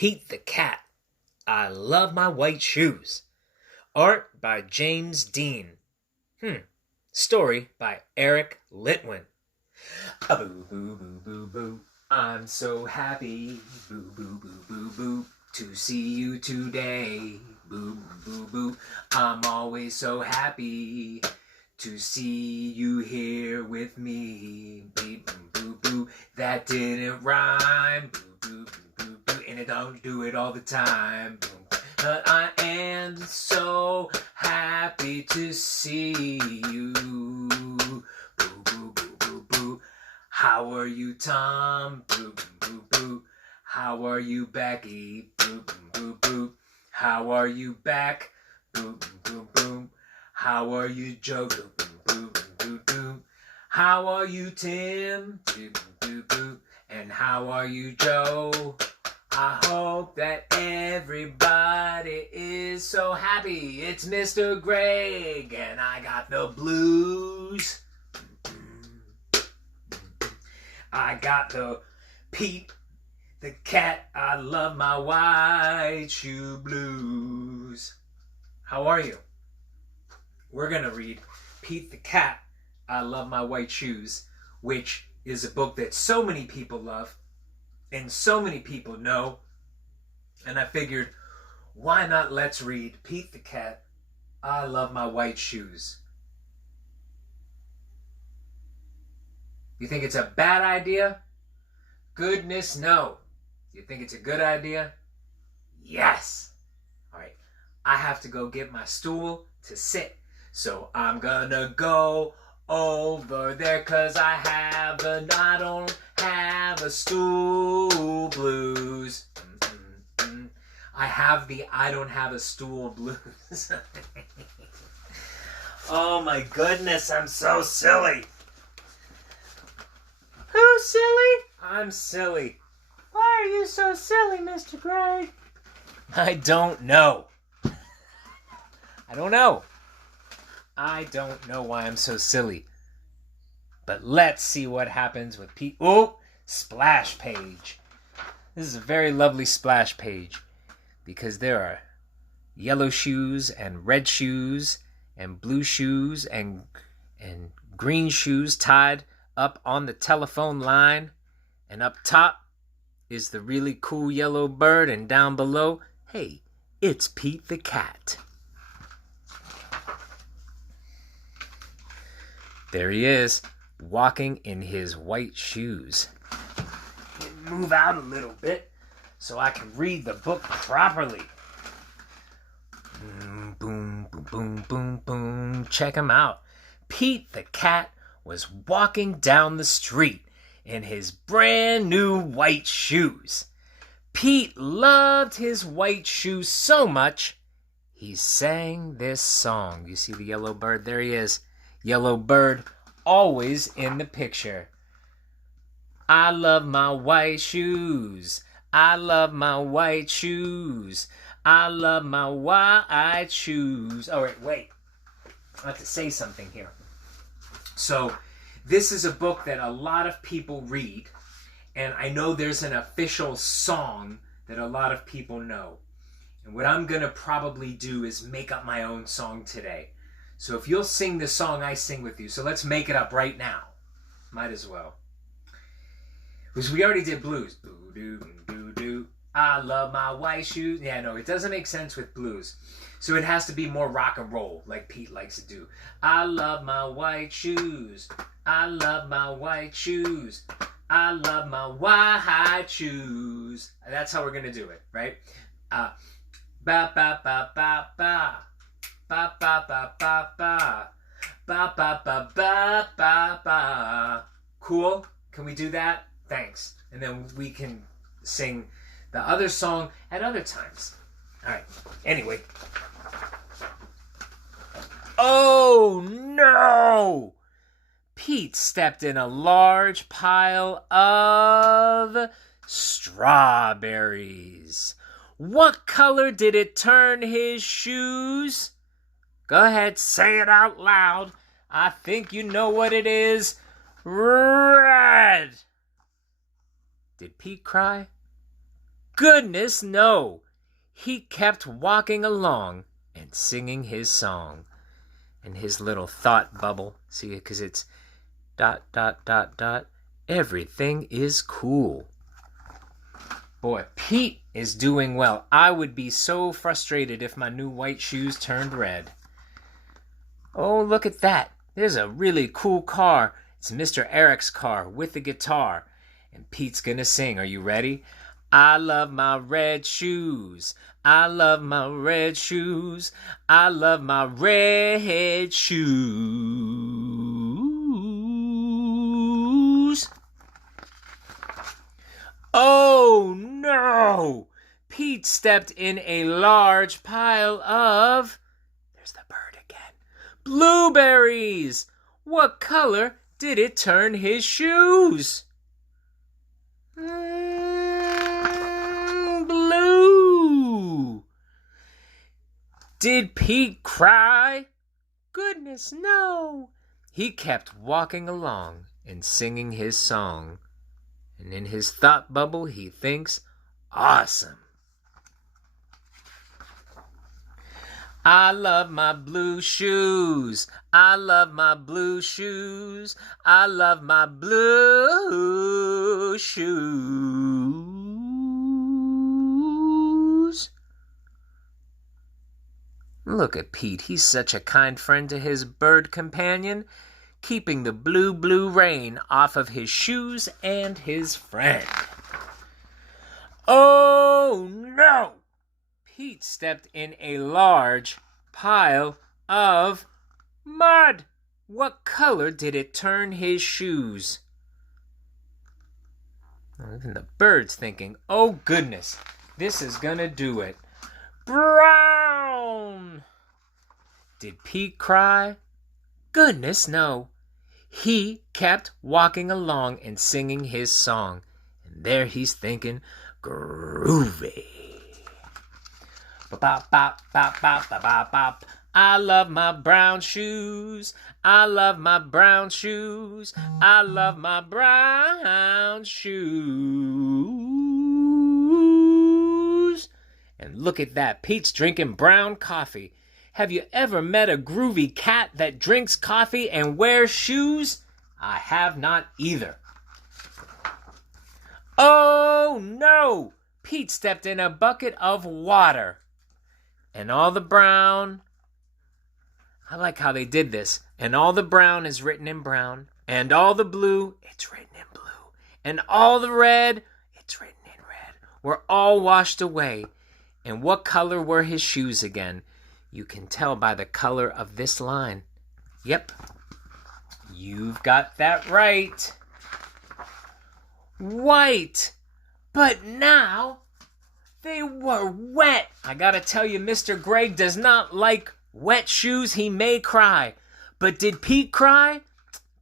Pete the Cat. I love my white shoes. Art by James Dean. Story by Eric Litwin. Boo boo boo boo boo. I'm so happy. Boo boo boo boo boo. To see you today. Boo boo boo boo. I'm always so happy to see you here with me. Beep boo boo boo. That didn't rhyme. Boo boo boo boo boo. And I don't do it all the time. But I am so happy to see you. Boo boo boo boo boo. How are you, Tom? Boo boo boo boo. How are you, Becky? Boo boo boo boo. How are you back? Boo boo boo boo. How are you, Joe? Boo boo boo boo boo. How are you, Tim? Boo boo boo boo. And how are you, Joe? I hope that everybody is so happy. It's Mr. Greg, and I got the blues. I got the Pete the Cat. I love my white shoe blues. How are you? We're going to read Pete the Cat. I love my white shoes, which is a book that so many people love and so many people know. And I figured, why not let's read Pete the Cat. I love my white shoes. You think it's a bad idea? Goodness, no. You think it's a good idea? Yes. All right. I have to go get my stool to sit. So I'm gonna go over there because I don't have a stool blues. I have the I don't have a stool blues. Oh my goodness, I'm so silly. Who's silly? I'm silly. Why are you so silly, Mr. Gray? I don't know. I don't know why I'm so silly. But let's see what happens with Pete. Oh, splash page. This is a very lovely splash page because there are yellow shoes and red shoes and blue shoes and green shoes tied up on the telephone line, and up top is the really cool yellow bird, and down below, hey, it's Pete the Cat. There he is, walking in his white shoes. Move out a little bit so I can read the book properly. Boom, boom, boom, boom, boom. Check him out. Pete the Cat was walking down the street in his brand new white shoes. Pete loved his white shoes so much, he sang this song. You see the yellow bird? There he is. Yellow bird, always in the picture. I love my white shoes. I love my white shoes. I love my white shoes. All right, wait. I have to say something here. So, this is a book that a lot of people read, and I know there's an official song that a lot of people know. And what I'm going to probably do is make up my own song today. So if you'll sing the song I sing with you, so let's make it up right now. Might as well. Because we already did blues. Boo doo doo doo. I love my white shoes. Yeah, no, it doesn't make sense with blues. So it has to be more rock and roll, like Pete likes to do. I love my white shoes. I love my white shoes. I love my white shoes. That's how we're going to do it, right? Ba ba ba ba ba. Ba ba ba ba ba. Ba ba ba ba ba ba. Cool? Can we do that? Thanks. And then we can sing the other song at other times. All right. Anyway. Oh, no! Pete stepped in a large pile of strawberries. What color did it turn his shoes? Go ahead, say it out loud. I think you know what it is. Red! Did Pete cry? Goodness, no! He kept walking along and singing his song. And his little thought bubble, see, because it's ... Everything is cool. Boy, Pete is doing well. I would be so frustrated if my new white shoes turned red. Oh, look at that. There's a really cool car. It's Mr. Eric's car with the guitar. And Pete's gonna sing. Are you ready? I love my red shoes. I love my red shoes. I love my red shoes. Oh no! Pete stepped in a large pile of... There's the bird again. Blueberries! What color did it turn his shoes? Blue. Did Pete cry? Goodness, no. He kept walking along and singing his song. And in his thought bubble, he thinks, awesome. I love my blue shoes. I love my blue shoes. I love my blue shoes. Look at Pete. He's such a kind friend to his bird companion, keeping the blue rain off of his shoes and his friend. Oh no! Pete stepped in a large pile of mud. What color did it turn his shoes? Even the bird's thinking, oh goodness, this is gonna do it. Brown! Did Pete cry? Goodness, no. He kept walking along and singing his song. And there he's thinking, groovy. Bop, bop, bop, bop, bop, bop, bop. I love my brown shoes. I love my brown shoes. I love my brown shoes. And look at that. Pete's drinking brown coffee. Have you ever met a groovy cat that drinks coffee and wears shoes? I have not either. Oh no! Pete stepped in a bucket of water. And all the brown... I like how they did this. And all the brown is written in brown. And all the blue, it's written in blue. And all the red, it's written in red. Were all washed away. And what color were his shoes again? You can tell by the color of this line. Yep. You've got that right. White. But now they were wet. I gotta tell you, Mr. Greg does not like wet shoes. He may cry. But did Pete cry?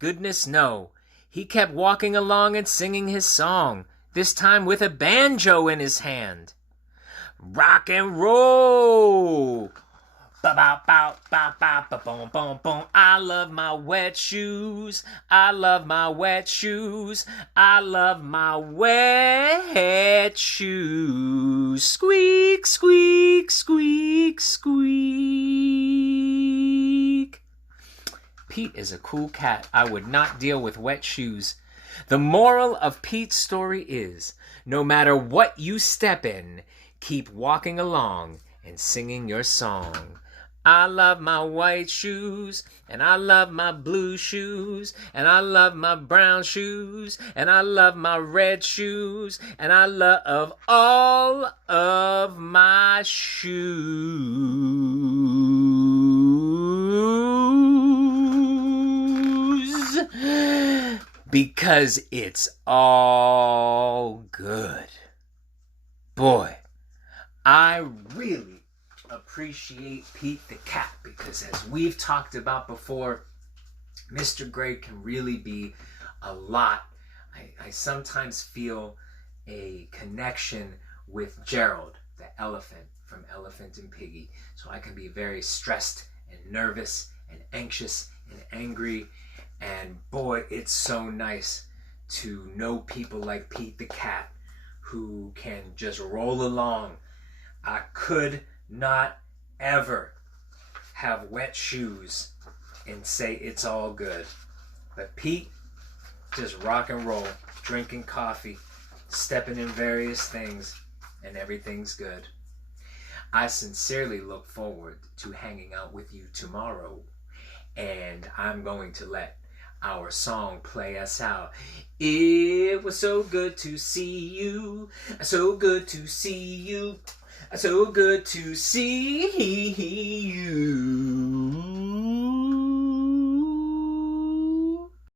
Goodness, no. He kept walking along and singing his song, this time with a banjo in his hand. Rock and roll. I love my wet shoes. I love my wet shoes. I love my wet shoes. Squeak, squeak, squeak, squeak. Pete is a cool cat. I would not deal with wet shoes. The moral of Pete's story is, no matter what you step in, keep walking along and singing your song. I love my white shoes, and I love my blue shoes, and I love my brown shoes, and I love my red shoes, and I love all of my shoes. Because it's all good. Boy, I really appreciate Pete the cat, because as we've talked about before, Mr. Greg can really be a lot. I sometimes feel a connection with Gerald, the elephant from Elephant and Piggy. So I can be very stressed and nervous and anxious and angry. And boy, it's so nice to know people like Pete the cat who can just roll along. I could not ever have wet shoes and say it's all good. But Pete, just rock and roll, drinking coffee, stepping in various things, and everything's good. I sincerely look forward to hanging out with you tomorrow, and I'm going to let our song play us out. It was so good to see you, so good to see you, so good to see you.